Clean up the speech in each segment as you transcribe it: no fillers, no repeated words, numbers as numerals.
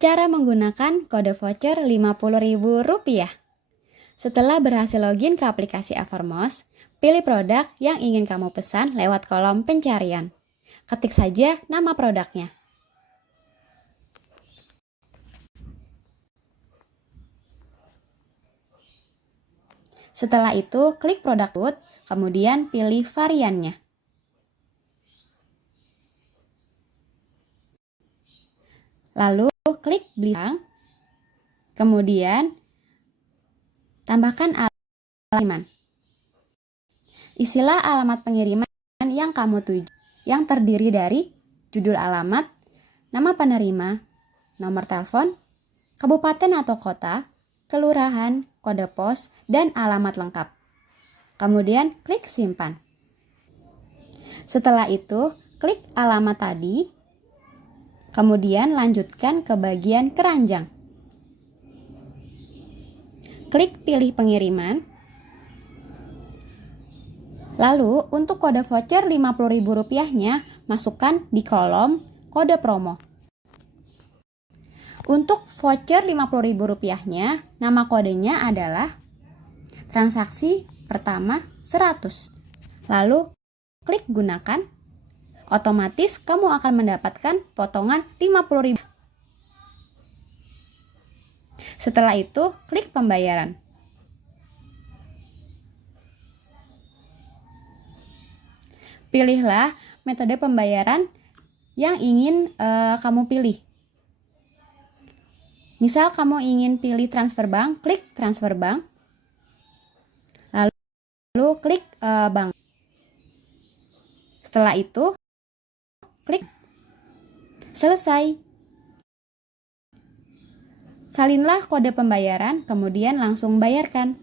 Cara menggunakan kode voucher Rp50.000. Setelah berhasil login ke aplikasi Evermost, pilih produk yang ingin kamu pesan lewat kolom pencarian. Ketik saja nama produknya. Setelah itu, klik produk tersebut, kemudian pilih variannya. Lalu klik beli sekarang, kemudian tambahkan alamat pengiriman. Isilah alamat pengiriman yang kamu tuju, yang terdiri dari judul alamat, nama penerima, nomor telepon, kabupaten atau kota, kelurahan, kode pos, dan alamat lengkap. Kemudian klik simpan. Setelah itu, klik alamat tadi, kemudian lanjutkan ke bagian keranjang. Klik pilih pengiriman. Lalu, untuk kode voucher Rp50.000-nya, masukkan di kolom kode promo. Untuk voucher Rp50.000-nya, nama kodenya adalah transaksi pertama 100. Lalu, klik gunakan. Otomatis kamu akan mendapatkan potongan Rp50.000. Setelah itu, klik pembayaran. Pilihlah metode pembayaran yang ingin kamu pilih. Misal kamu ingin pilih transfer bank, klik transfer bank. Lalu klik bank. Setelah itu, klik selesai. Salinlah kode pembayaran, kemudian langsung bayarkan.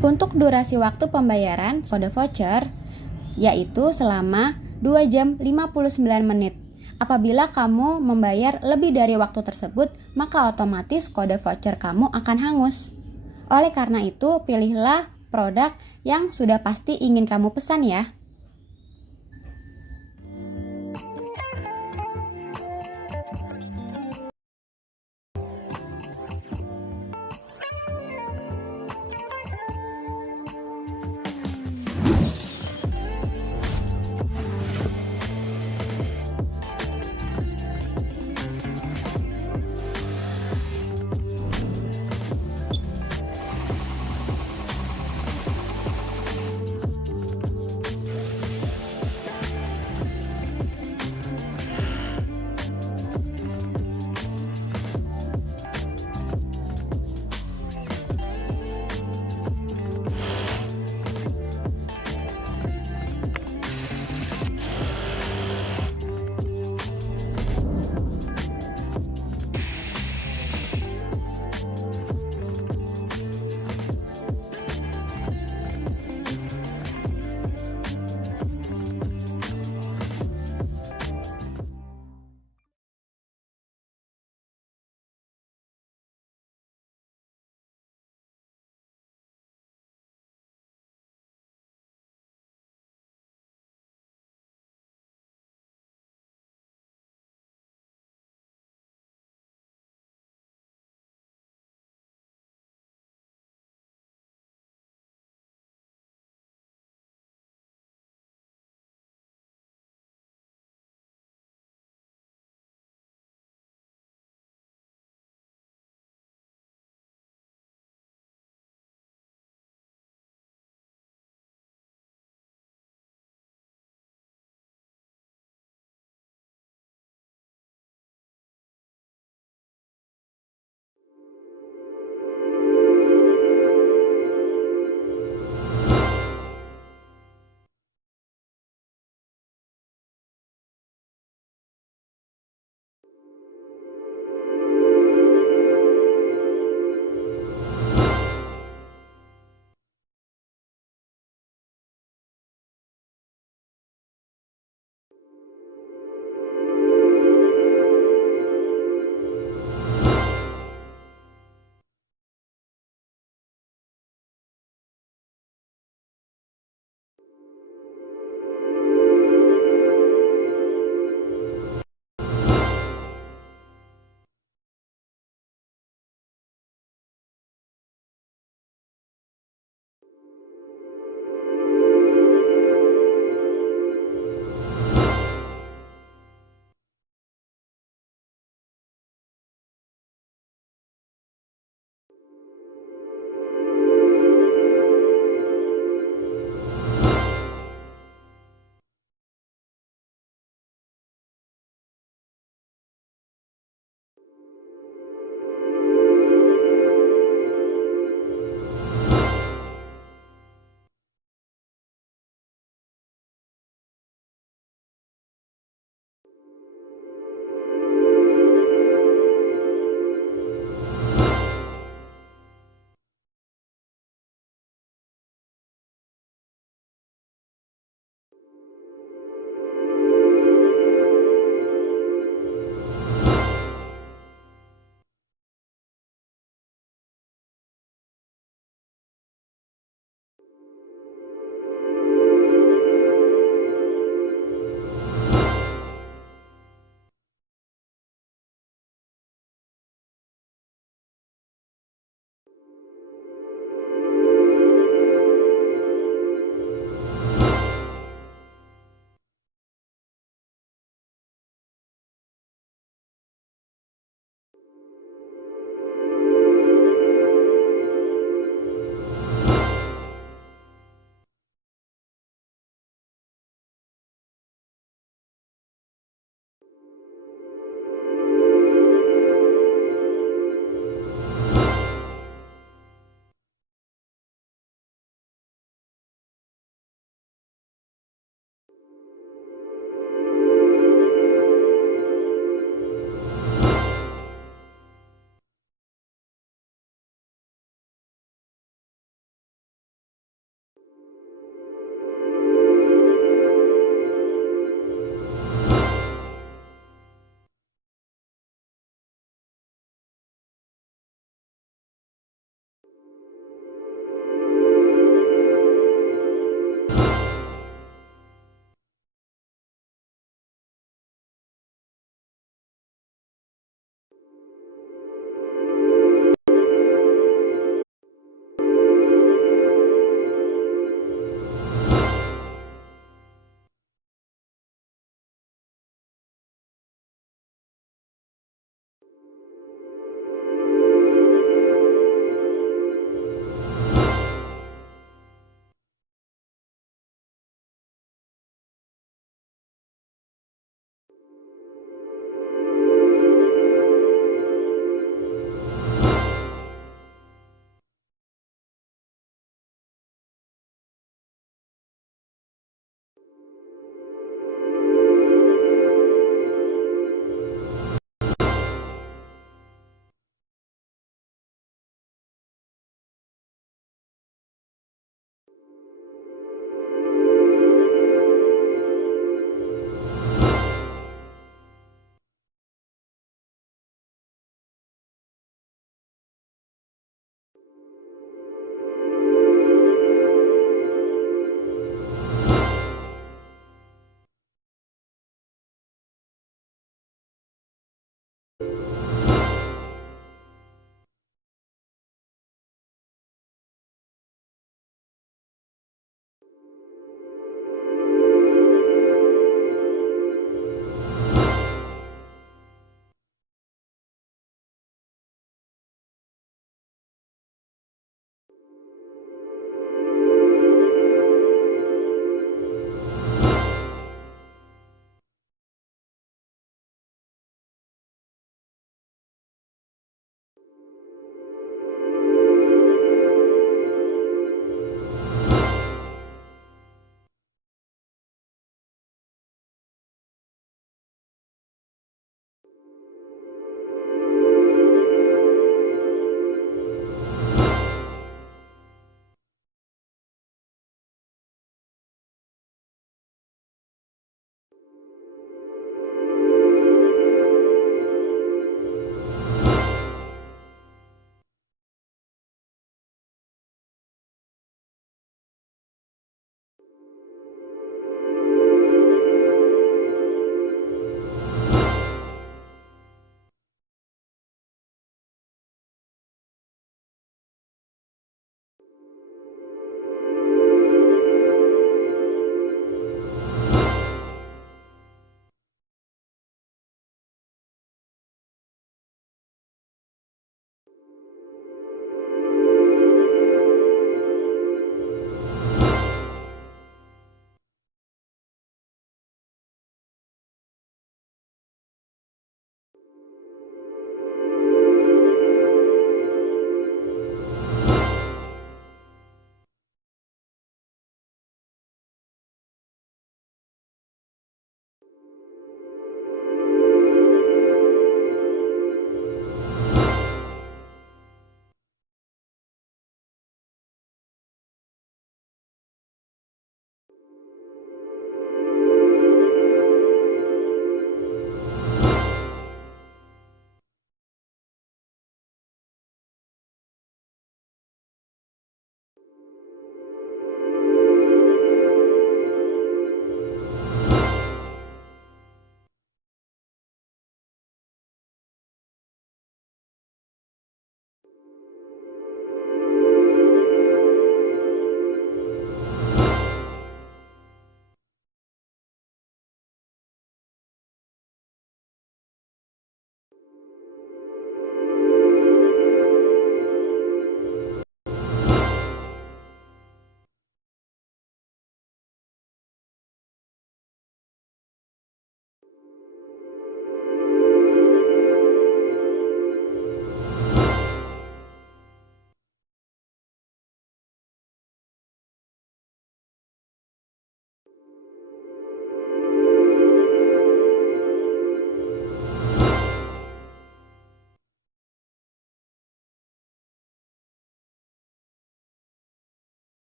Untuk durasi waktu pembayaran kode voucher, yaitu selama 2 jam 59 menit. Apabila kamu membayar lebih dari waktu tersebut, maka otomatis kode voucher kamu akan hangus. Oleh karena itu, pilihlah produk yang sudah pasti ingin kamu pesan ya.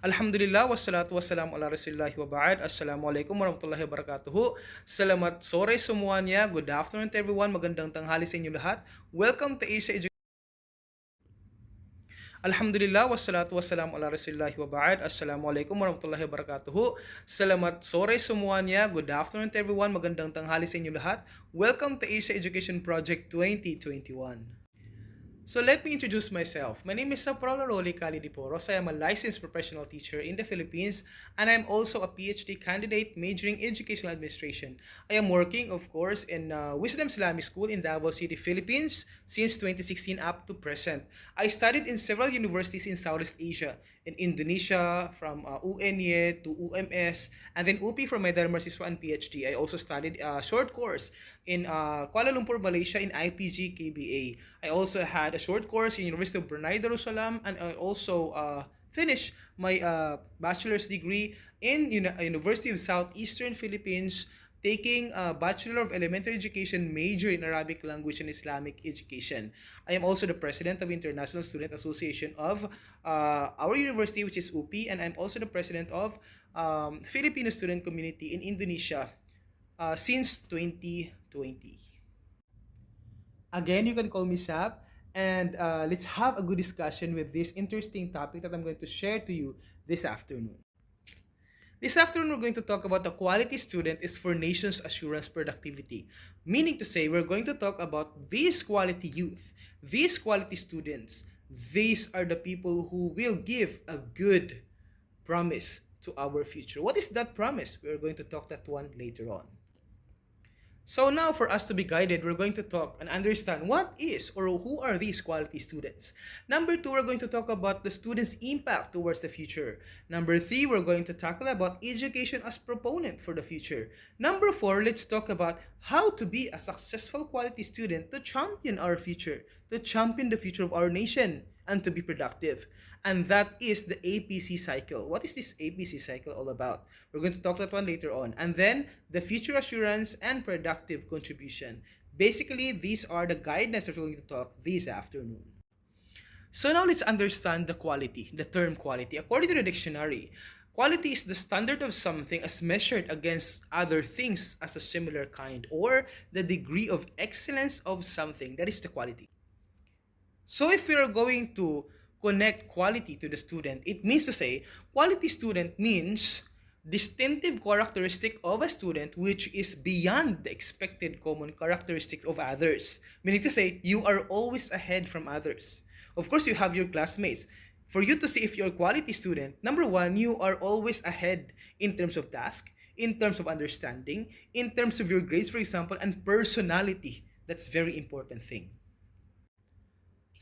Alhamdulillah, wassalatu wassalamu ala rasulillahi wa ba'd. Assalamualaikum warahmatullahi wabarakatuh. Selamat sore semuanya. Good afternoon to everyone. Magandang tanghali sa inyo lahat. Welcome to Asia Education. Alhamdulillah, wassalatu wassalamu ala rasulillahi wa ba'd. Assalamualaikum warahmatullahi wabarakatuh. Selamat sore semuanya. Good afternoon to everyone. Magandang tanghali sa inyo lahat. Welcome to Asia Education Project 2021. So let me introduce myself. My name is Saprolo Roli Calidiporos. I am a licensed professional teacher in the Philippines, and I'm also a PhD candidate majoring in educational administration. I am working, of course, in Wisdom Islamic School in Davao City, Philippines since 2016 up to present. I studied in several universities in Southeast Asia, in Indonesia, from UNY to UMS, and then UPI for my Mahasiswa and PhD. I also studied a short course in Kuala Lumpur, Malaysia in IPG KBA. I also had a short course in University of Brunei Darussalam, and I also finished my bachelor's degree in University of Southeastern Philippines, taking a Bachelor of Elementary Education major in Arabic language and Islamic education. I am also the president of International Student Association of our university, which is UPI, and I'm also the president of Filipino student community in Indonesia since 2020. Again, you can call me Sap, and let's have a good discussion with this interesting topic that I'm going to share to you this afternoon. This afternoon, we're going to talk about the quality student is for nation's assurance productivity. Meaning to say, we're going to talk about these quality youth, these quality students. These are the people who will give a good promise to our future. What is that promise? We're going to talk that one later on. So now for us to be guided, we're going to talk and understand what is or who are these quality students. Number two, we're going to talk about the students' impact towards the future. Number three, we're going to tackle about education as proponent for the future. Number four, let's talk about how to be a successful quality student to champion our future, to champion the future of our nation, and to be productive. And that is the APC cycle. What is this APC cycle all about? We're going to talk that one later on. And then the future assurance and productive contribution. Basically, these are the guidelines that we're going to talk this afternoon. So now let's understand the quality, the term quality. According to the dictionary, quality is the standard of something as measured against other things as a similar kind, or the degree of excellence of something. That is the quality. So if we are going to connect quality to the student, it means to say quality student means distinctive characteristic of a student which is beyond the expected common characteristic of others. Meaning to say you are always ahead from others. Of course, you have your classmates. For you to see if you're a quality student, number one, you are always ahead in terms of task, in terms of understanding, in terms of your grades, for example, and personality. That's very important thing.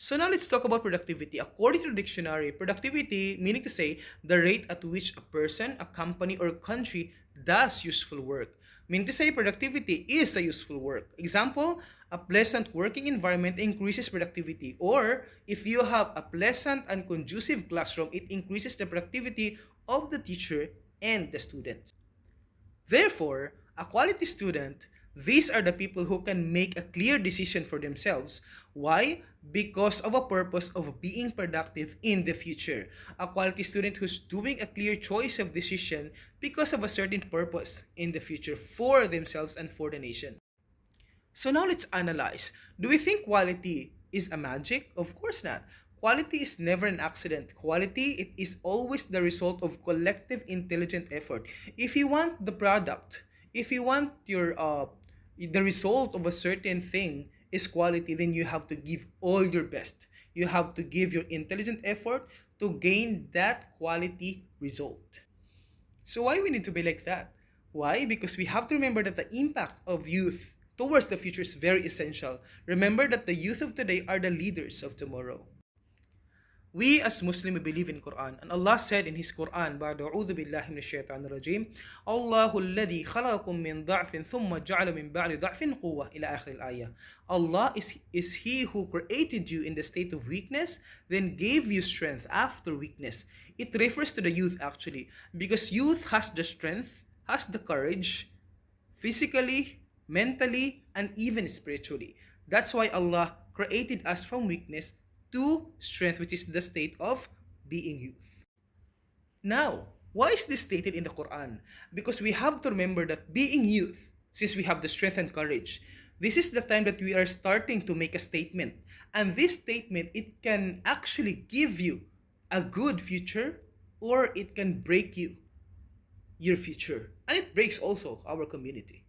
So now let's talk about productivity. According to the dictionary, productivity meaning to say the rate at which a person, a company, or country does useful work. Meaning to say productivity is a useful work. Example, a pleasant working environment increases productivity. Or if you have a pleasant and conducive classroom, it increases the productivity of the teacher and the students. Therefore, a quality student, these are the people who can make a clear decision for themselves. Why? Because of a purpose of being productive in the future. A quality student who's doing a clear choice of decision because of a certain purpose in the future for themselves and for the nation. So now let's analyze. Do we think quality is a magic? Of course not. Quality is never an accident. Quality, it is always the result of collective intelligent effort. If you want the product, if you want your the result of a certain thing is quality, then you have to give all your best. You have to give your intelligent effort to gain that quality result. So why we need to be like that? Why? Because we have to remember that the impact of youth towards the future is very essential. Remember that the youth of today are the leaders of tomorrow. We as Muslims believe in Quran, and Allah said in His Quran, بعد أعوذ بالله من الشيطان الرجيم الله الذي خلقكم من ضعف ثم جعل من بعد ضعف قوة إلى آخر الآية. Allah is He who created you in the state of weakness, then gave you strength after weakness. It refers to the youth actually, because youth has the strength, has the courage, physically, mentally, and even spiritually. That's why Allah created us from weakness to strength, which is the state of being youth. Now, why is this stated in the Quran? Because we have to remember that being youth, since we have the strength and courage, this is the time that we are starting to make a statement. And this statement, it can actually give you a good future, or it can break your future. And it breaks also our community.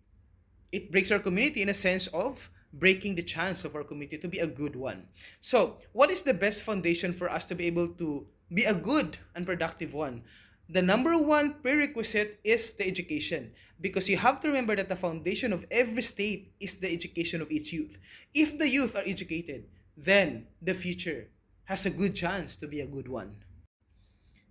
It breaks our community in a sense of breaking the chance of our community to be a good one. So, what is the best foundation for us to be able to be a good and productive one? The number one prerequisite is the education, because you have to remember that the foundation of every state is the education of its youth. If the youth are educated, then the future has a good chance to be a good one.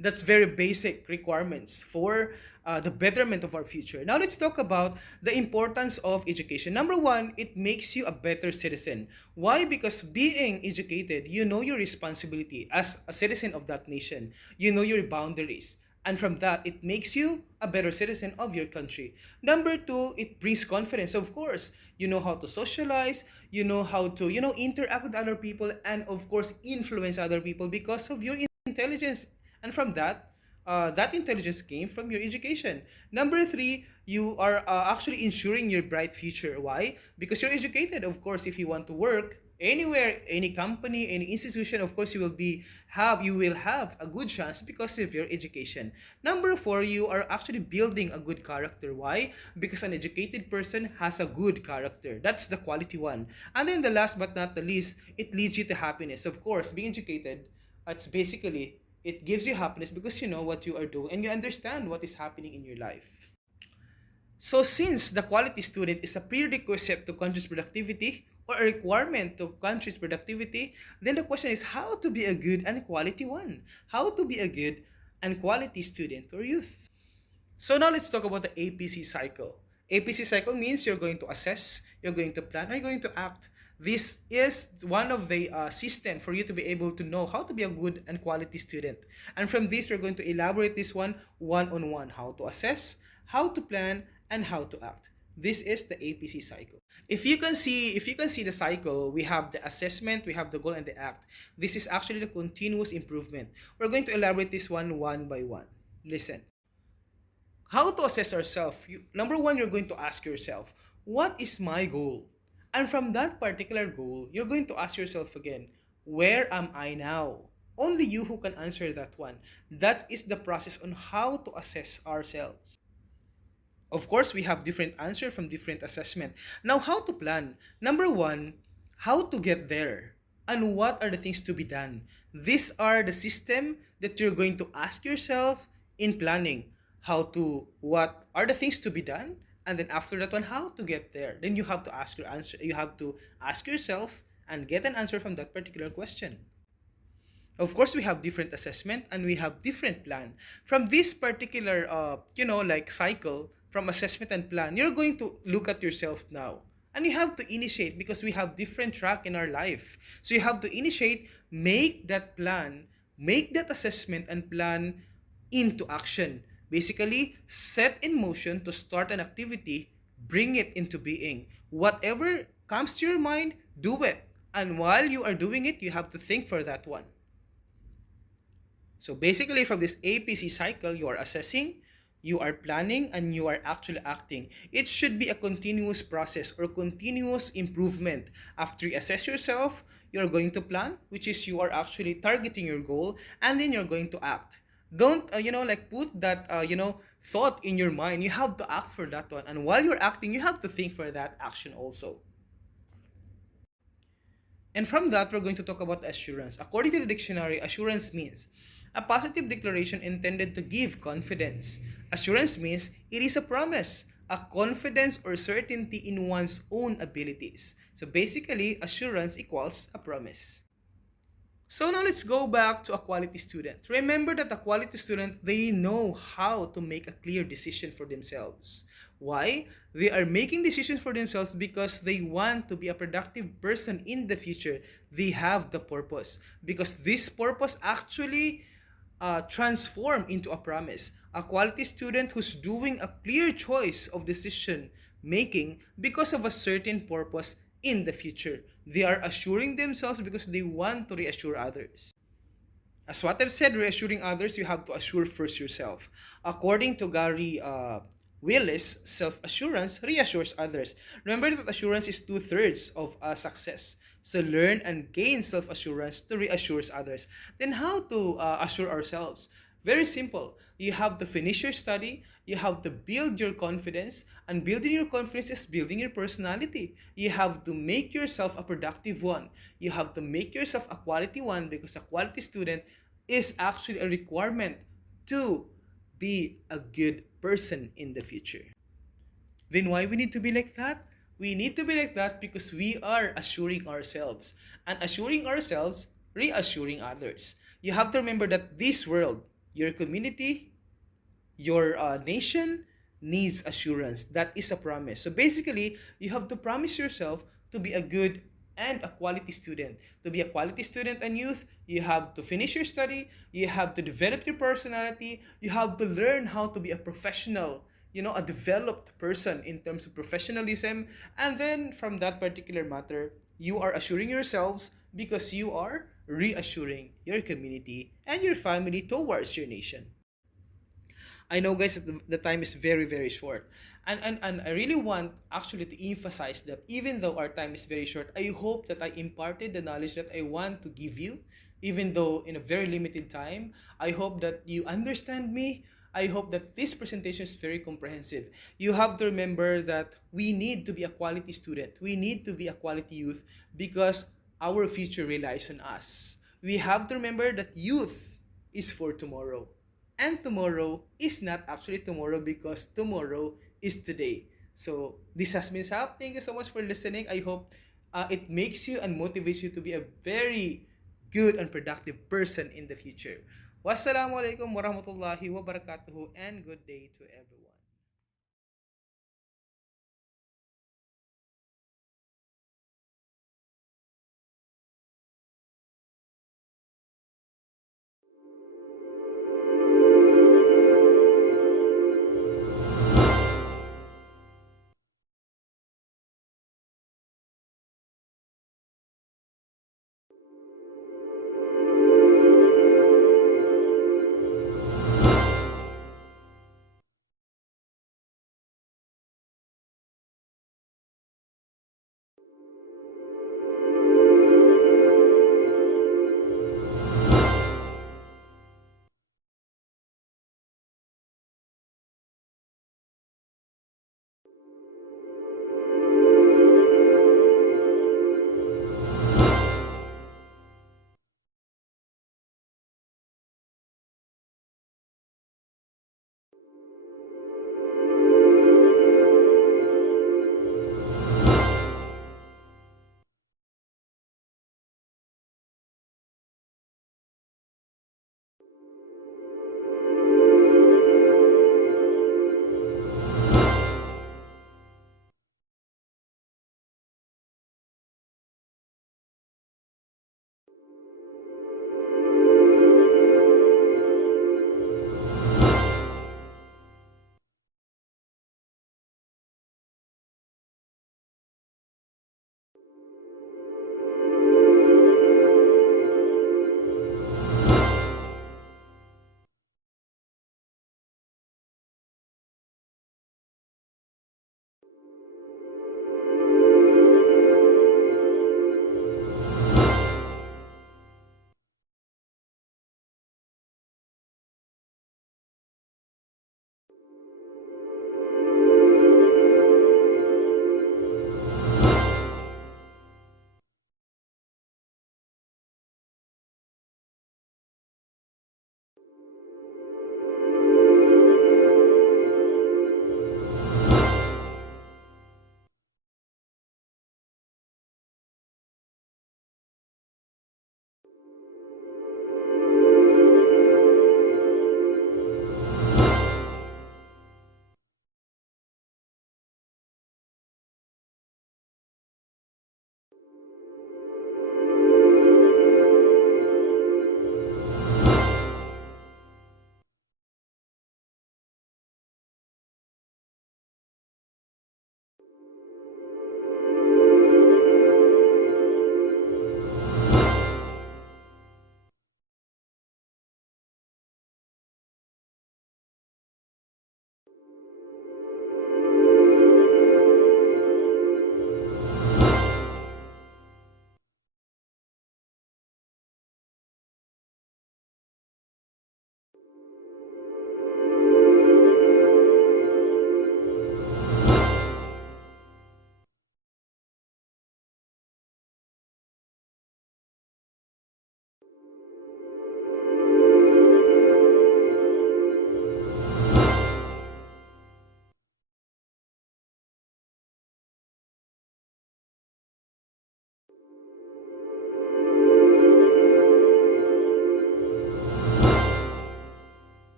That's very basic requirements for the betterment of our future. Now let's talk about the importance of education. Number one, it makes you a better citizen. Why? Because being educated, you know your responsibility as a citizen of that nation. You know your boundaries. And from that, it makes you a better citizen of your country. Number two, it brings confidence. Of course, you know how to socialize, you know how to, interact with other people, and of course, influence other people because of your intelligence. And from that, that intelligence came from your education. Number three, you are actually ensuring your bright future. Why? Because you're educated. Of course, if you want to work anywhere, any company, any institution, of course, you will have a good chance because of your education. Number four, you are actually building a good character. Why? Because an educated person has a good character. That's the quality one. And then the last but not the least, it leads you to happiness. Of course, being educated, it's basically it gives you happiness because you know what you are doing and you understand what is happening in your life. So since the quality student is a prerequisite to country's productivity or a requirement to country's productivity, then the question is how to be a good and quality one. How to be a good and quality student or youth. So now let's talk about the APC cycle. APC cycle means you're going to assess, you're going to plan, and you're going to act. This is one of the system for you to be able to know how to be a good and quality student. And from this, we're going to elaborate this one-on-one, how to assess, how to plan, and how to act. This is the APC cycle. If you can see the cycle, we have the assessment, we have the goal, and the act. This is actually the continuous improvement. We're going to elaborate this one by one. Listen. How to assess ourselves? Number one, you're going to ask yourself, what is my goal? And from that particular goal, you're going to ask yourself again, where am I now? Only you who can answer that one. That is the process on how to assess ourselves. Of course, we have different answers from different assessment. Now, how to plan? Number one, how to get there and what are the things to be done. These are the system that you're going to ask yourself in planning. What are the things to be done? And then after that one, how to get there. Then you have to ask yourself and get an answer from that particular question. Of course, we have different assessment and we have different plan. From this particular, cycle, from assessment and plan, you're going to look at yourself now. And you have to initiate because we have different track in our life. So you have to initiate, make that plan, make that assessment and plan into action. Basically, set in motion to start an activity, bring it into being. Whatever comes to your mind, do it. And while you are doing it, you have to think for that one. So basically, from this APC cycle, you are assessing, you are planning, and you are actually acting. It should be a continuous process or continuous improvement. After you assess yourself, you're going to plan, which is you are actually targeting your goal, and then you're going to act. Don't, put that, thought in your mind. You have to act for that one. And while you're acting, you have to think for that action also. And from that, we're going to talk about assurance. According to the dictionary, assurance means a positive declaration intended to give confidence. Assurance means it is a promise, a confidence or certainty in one's own abilities. So basically, assurance equals a promise. So now let's go back to a quality student. Remember that a quality student, they know how to make a clear decision for themselves. Why? They are making decisions for themselves because they want to be a productive person in the future. They have the purpose because this purpose actually transform into a promise. A quality student who's doing a clear choice of decision making because of a certain purpose in the future. They are assuring themselves because they want to reassure others. As what I've said, reassuring others, you have to assure first yourself. According to Gary Willis, self-assurance reassures others. Remember that assurance is two-thirds of success. So learn and gain self-assurance to reassure others. Then how to assure ourselves? Very simple. You have to finish your study, you have to build your confidence, and building your confidence is building your personality. You have to make yourself a productive one. You have to make yourself a quality one, because a quality student is actually a requirement to be a good person in the future. Then why we need to be like that? We need to be like that because we are assuring ourselves. And assuring ourselves, reassuring others. You have to remember that this world, your community, your nation needs assurance. That is a promise. So basically, you have to promise yourself to be a good and a quality student. To be a quality student and youth, you have to finish your study, you have to develop your personality, you have to learn how to be a professional, a developed person in terms of professionalism. And then from that particular matter, you are assuring yourselves because you are reassuring your community and your family towards your nation. I know, guys, that the time is very, very short. And I really want actually to emphasize that even though our time is very short, I hope that I imparted the knowledge that I want to give you, even though in a very limited time. I hope that you understand me. I hope that this presentation is very comprehensive. You have to remember that we need to be a quality student. We need to be a quality youth because our future relies on us. We have to remember that youth is for tomorrow. And tomorrow is not actually tomorrow because tomorrow is today. So this has been Sap. Thank you so much for listening. I hope it makes you and motivates you to be a very good and productive person in the future. Wassalamualaikum warahmatullahi wabarakatuh and good day to everyone.